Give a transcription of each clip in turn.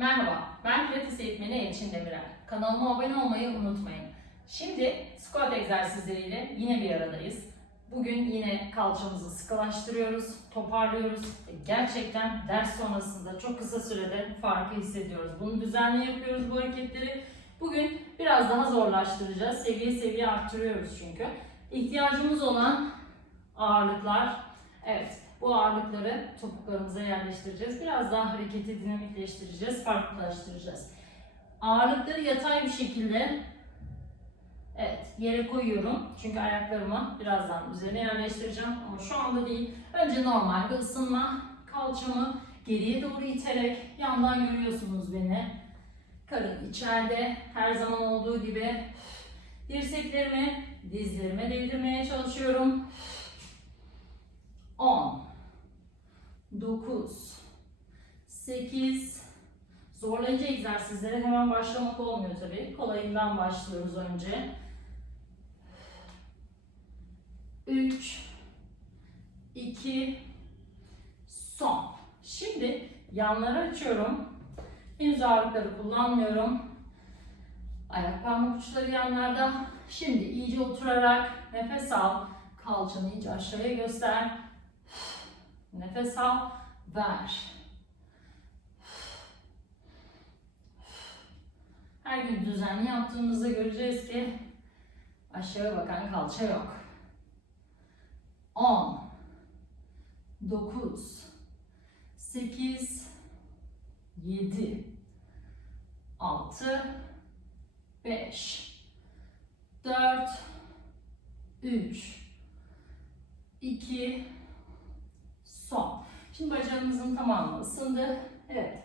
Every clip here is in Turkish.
Merhaba, ben Pilates eğitmeni Elçin Demirel. Kanalıma abone olmayı unutmayın. Şimdi squat egzersizleriyle yine bir aradayız. Bugün yine kalçamızı sıkılaştırıyoruz, toparlıyoruz. Gerçekten ders sonrasında çok kısa sürede farkı hissediyoruz. Bunu düzenli yapıyoruz bu hareketleri. Bugün biraz daha zorlaştıracağız. Seviye seviye arttırıyoruz çünkü. İhtiyacımız olan ağırlıklar, bu ağırlıkları topuklarımıza yerleştireceğiz. Biraz daha hareketi dinamikleştireceğiz, farklılaştıracağız. Ağırlıkları yatay bir şekilde evet yere koyuyorum. Çünkü ayaklarımı birazdan üzerine yerleştireceğim ama şu anda değil. Önce normal bir ısınma. Kalçamı geriye doğru iterek yandan görüyorsunuz beni. Karın içeride her zaman olduğu gibi dirseklerimi dizlerime değdirmeye çalışıyorum. 10 9 8 Zorlayıcı egzersizlere hemen başlamak olmuyor tabii. Kolayından başlıyoruz önce. 3 2 son. Şimdi yanları açıyorum. Henüz ağırlıkları kullanmıyorum. Ayak parmak uçları yanlarda. Şimdi iyice oturarak nefes al. Kalçanı iyice aşağıya göster. Nefes al, ver. Her gün düzenli yaptığımızda göreceğiz ki aşağı bakan kalça yok. 10 9 8 7 6 5 4 3 2 son. Şimdi bacağımızın tamamı ısındı. Evet.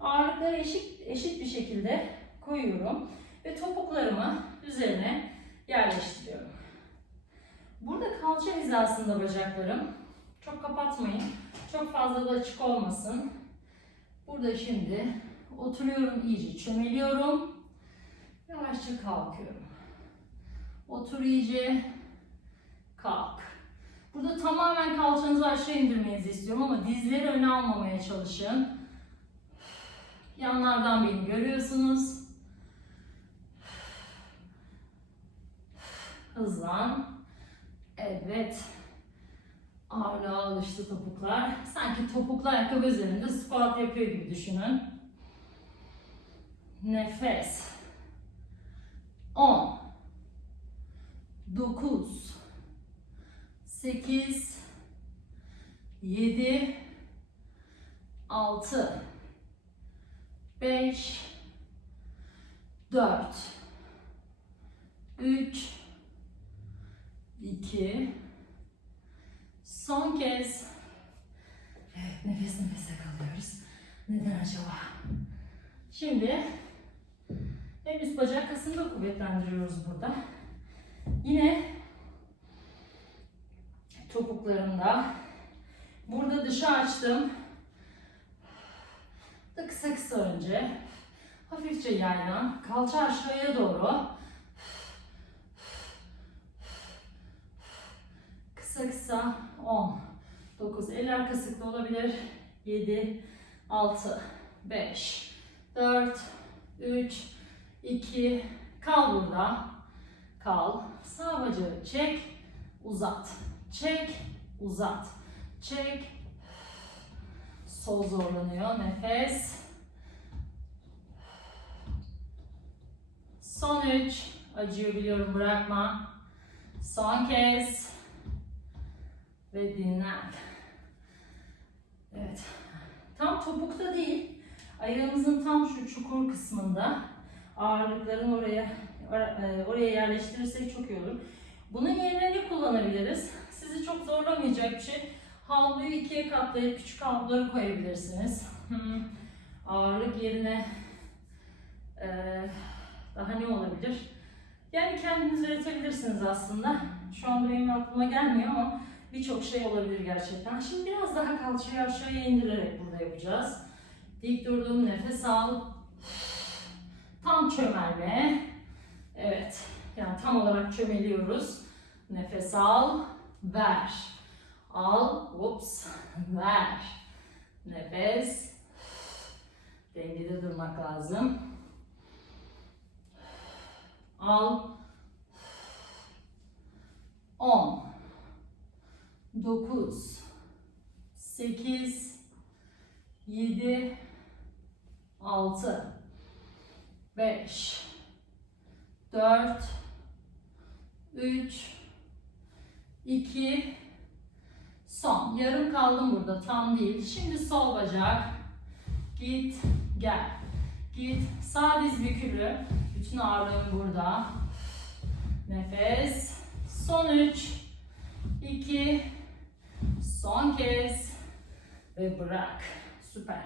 Ağırlıkları eşit, eşit bir şekilde koyuyorum ve topuklarımı üzerine yerleştiriyorum. Burada kalça hizasında bacaklarım. Çok kapatmayın. Çok fazla da açık olmasın. Burada şimdi oturuyorum iyice çömeliyorum. Yavaşça kalkıyorum. Otur iyice. Kalk. Burada tamamen kalçanızı aşağı indirmenizi istiyorum ama dizleri öne almamaya çalışın. Yanlardan beni görüyorsunuz. Hızlan. Evet. Ağırlığa alıştı topuklar. Sanki topuklu ayakkabı üzerinde squat yapıyor gibi düşünün. Nefes. 10 9 8 7 6 5 4 3 2 Son kez Evet nefes nefese kalıyoruz. Neden acaba? Şimdi en üst bacak kasını da kuvvetlendiriyoruz burada. Yine topuklarımda. Burada dışa açtım. Da kısa kısa önce. Hafifçe yaylan. Kalça aşağıya doğru. Kısa kısa 10, 9, eller kasıklı olabilir. 7, 6, 5, 4, 3, 2, kal burada. Kal. Sağ bacağı çek, uzat. Çek, uzat. Çek. Sol zorlanıyor. Nefes. Son üç. Acıyor biliyorum bırakma. Son kez. Ve dinlen. Evet. Tam topukta değil. Ayağımızın tam şu çukur kısmında ağırlıkların oraya oraya yerleştirirsek çok iyi olur. Bunun yerine ne kullanabiliriz? Sizi çok zorlamayacak bir şey. Havluyu ikiye katlayıp küçük havluları koyabilirsiniz. Hmm. Ağırlık yerine ee, daha ne olabilir? Yani kendiniz üretebilirsiniz aslında. Şu anda benim aklıma gelmiyor ama birçok şey olabilir gerçekten. Şimdi biraz daha kalçayı aşağıya indirerek burada yapacağız. Dik durdum, nefes al. Tam çömelme. Evet, yani tam olarak çömeliyoruz. Nefes al, ver. Al, ups, ver. Nefes. Dengede durmak lazım. Al. 10 9 8 7 6 5 4 3 2 son. Yarım kaldım burada. Tam değil. Şimdi sol bacak. Git, gel. Git. Sağ diz bükülü. Bütün ağırlığım burada. Nefes. Son 3 2 Son kez ve bırak. Süper.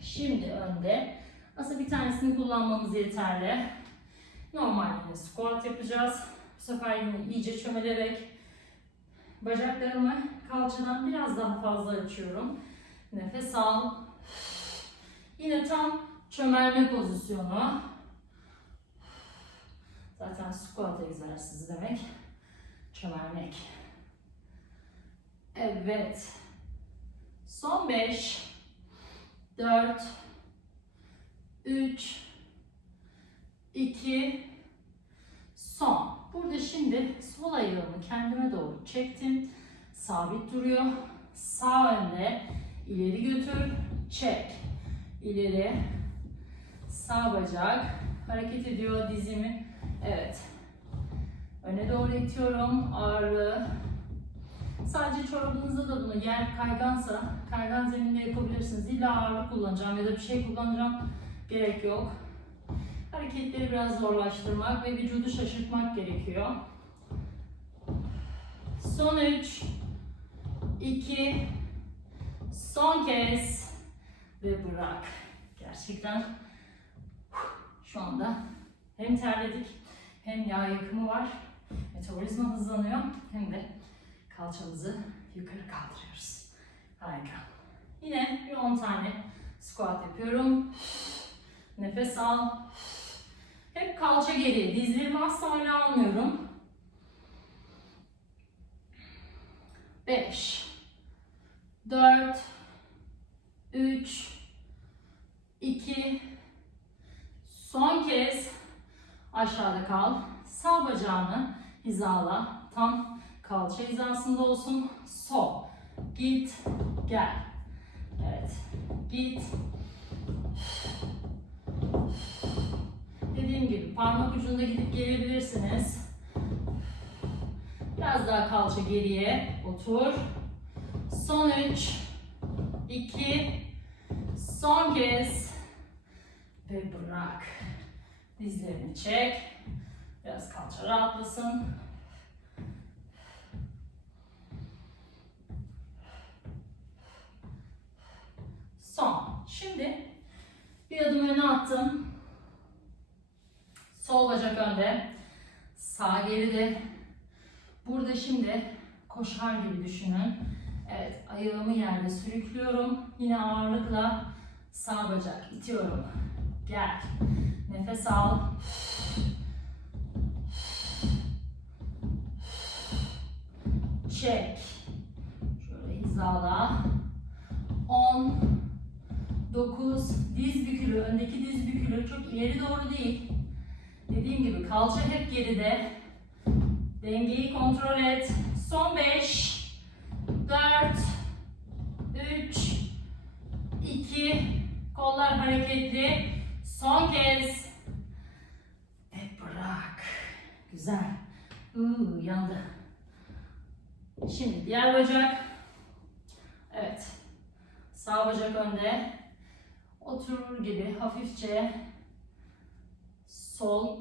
Şimdi önde. Aslında bir tanesini kullanmamız yeterli. Normal yine squat yapacağız. Bu sefer yine iyice çömelerek bacaklarımı kalçadan biraz daha fazla açıyorum. Nefes al. Yine tam çömelme pozisyonu. Zaten squat egzersizi demek çömelmek. Evet. Son 5 4 3 2 son. Burada şimdi sol ayağımı kendime doğru çektim. Sabit duruyor. Sağ önde ileri götür. Çek. İleri. Sağ bacak hareket ediyor dizimi. Evet. Öne doğru itiyorum. Ağırlığı Sadece çorabınızda da bunu yer kaygansa kaygan zeminde yapabilirsiniz. İlla ağırlık kullanacağım ya da bir şey kullanacağım gerek yok. Hareketleri biraz zorlaştırmak ve vücudu şaşırtmak gerekiyor. Son 3 2 son kez ve bırak. Gerçekten şu anda hem terledik hem yağ yakımı var. Metabolizma hızlanıyor hem de kalçamızı yukarı kaldırıyoruz. Harika. Yine bir 10 tane squat yapıyorum. Nefes al. Hep kalça geri. Dizlerimi asla öne almıyorum. 5 4 3 2 Son kez aşağıda kal. Sağ bacağını hizala. Tam kalça hizasında olsun. Sol. Git, gel. Evet. Git. Dediğim gibi parmak ucunda gidip gelebilirsiniz. Biraz daha kalça geriye. Otur. Son 3 2 Son kez ve bırak. Dizlerini çek. Biraz kalça rahatlasın. Son. Şimdi bir adım öne attım. Sol bacak önde. Geride. Burada şimdi koşar gibi düşünün. Evet, ayağımı yerde sürüklüyorum. Yine ağırlıkla sağ bacak itiyorum. Gel. Nefes al. Çek. Şöyle hizala. 10 9 diz bükülü, öndeki diz bükülü çok ileri doğru değil. Dediğim gibi kalça hep geride. Dengeyi kontrol et. Son 5 4 3 2 kollar hareketli. Son kez. Ve bırak. Güzel. Uuu yandı. Şimdi diğer bacak. Evet. Sağ bacak önde. Oturur gibi hafifçe sol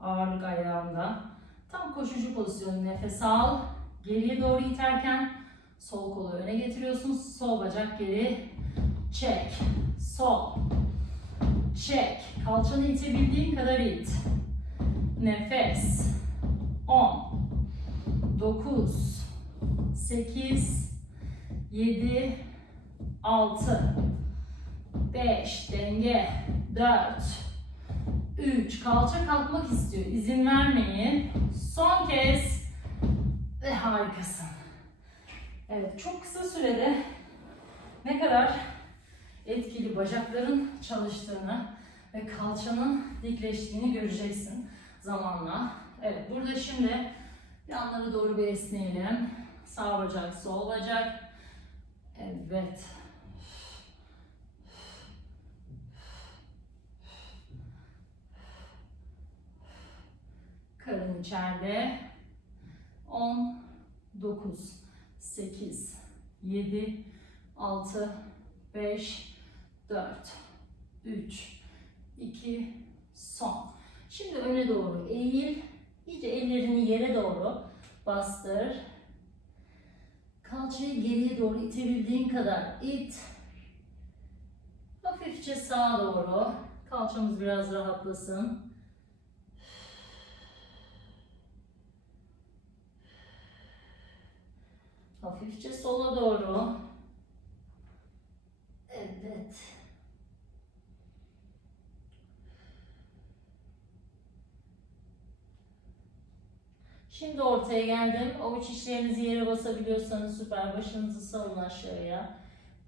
ağırlık ayağında. Tam koşucu pozisyonu nefes al. Geriye doğru iterken sol kolu öne getiriyorsun. Sol bacak geri. Çek. Sol. Çek. Kalçanı itebildiğin kadar it. Nefes. 10 9 8 7 6 5 denge 4 3 kalça kalkmak istiyor. İzin vermeyin. Son kez ve harikasın. Evet çok kısa sürede ne kadar etkili bacakların çalıştığını ve kalçanın dikleştiğini göreceksin zamanla. Evet burada şimdi yanlara doğru bir esneyelim. Sağ bacak, sol bacak. Evet. Karın içeride. 10, 9, 8, 7, 6, 5, 4, 3, 2, son. Şimdi öne doğru eğil. İyice ellerini yere doğru bastır. Kalçayı geriye doğru itebildiğin kadar it. Hafifçe sağa doğru. Kalçamız biraz rahatlasın. Hafifçe sola doğru. Evet. Şimdi ortaya geldim. Avuç içlerinizi yere basabiliyorsanız süper. Başınızı salın aşağıya.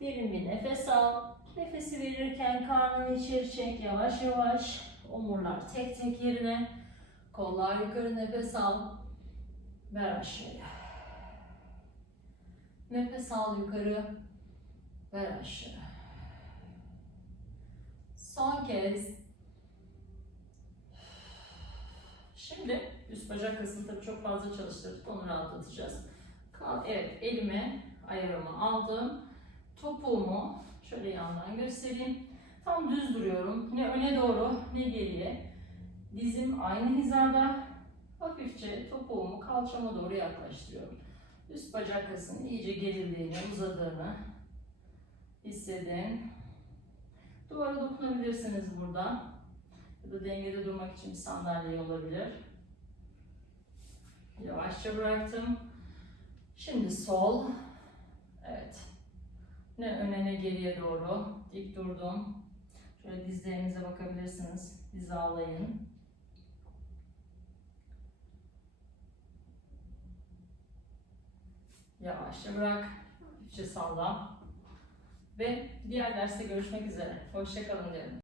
Derin bir nefes al. Nefesi verirken karnını içeri çek yavaş yavaş. Omurlar tek tek yerine. Kollar yukarı nefes al. Ver aşağıya. Nefes al yukarı. Ver aşağı. Son kez. Şimdi üst bacak kasını tabii çok fazla çalıştırdık. Onu rahatlatacağız. Evet elime ayarımı aldım. Topuğumu şöyle yandan göstereyim. Tam düz duruyorum. Ne öne doğru ne geriye. Dizim aynı hizada. Hafifçe topuğumu kalçama doğru yaklaştırıyorum. Üst bacak kasının iyice gerildiğini, uzadığını hissedin. Duvara dokunabilirsiniz burada. Ya da dengede durmak için bir sandalye olabilir. Yavaşça bıraktım. Şimdi sol. Evet. Ne öne ne geriye doğru. Dik durdum. Şöyle dizlerinize bakabilirsiniz. Hizalayın. Yavaşça bırak. Hafifçe salla. Ve diğer derste görüşmek üzere. Hoşçakalın diyorum.